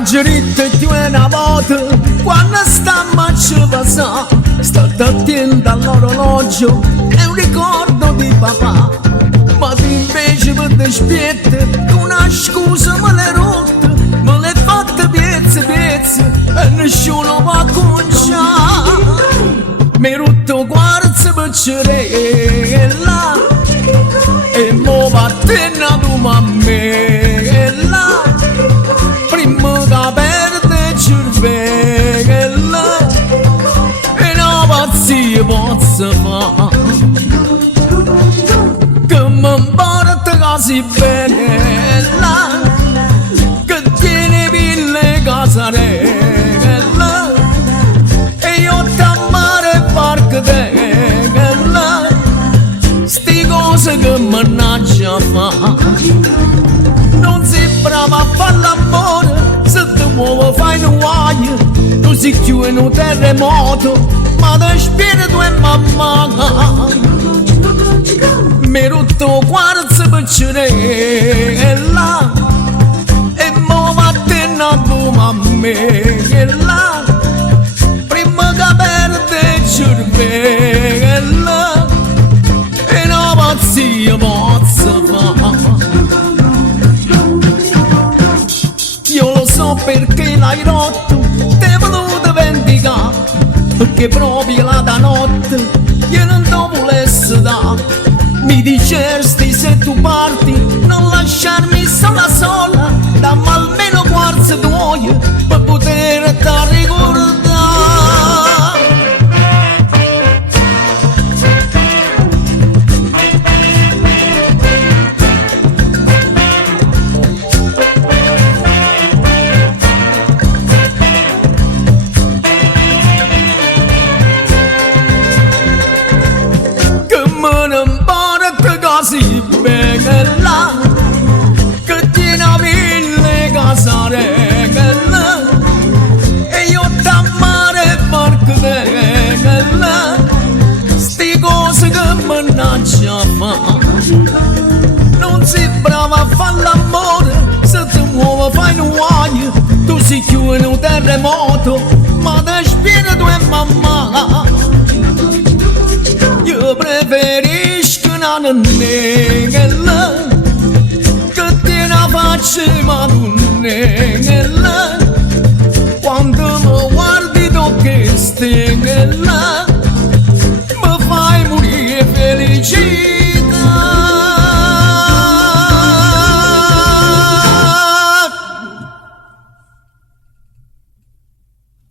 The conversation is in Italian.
giurito più una volta quando stiamo a ci passare, state attento all'orologio, è un ricordo di papà. Ma tu invece per dispietto, una scusa me l'hai rotta, me l'hai fatta piezza e nessuno va a conciare. Mi rotto quarzo per cerella e mo vattene tu mammella, prima che perde cervella e una pazzia posso fare che mi porta così bella, che tiene ville casarella e io t'amare parco della, sti cose che mannaggia fa. Non sei brava a fare l'amore, se ti muovo fai un guaio, tu sei più in un terremoto, ma da spirito è mamma. Mi rotto quarzo per cerella e mo vattene a tu mammella, prima che perde cervella e una pazzia posso fare. Io lo so perché l'hai rotto, te voluto vendicare, perché proprio la da notte io non te volessi dare. Mi diceresti se tu parti non lasciarmi sola, dammi almeno quarzo tuoi per poterti ricordare. Così bella che tiene a mille casarella e io t'amare porco della, sti cose che mannaggia fa. Non sei brava a fare l'amore, se ti muovo fai un guaio, tu sei più in un terremoto, ma da spirito è mamma. Io preferisco una nonnella che tiene a faccia ma non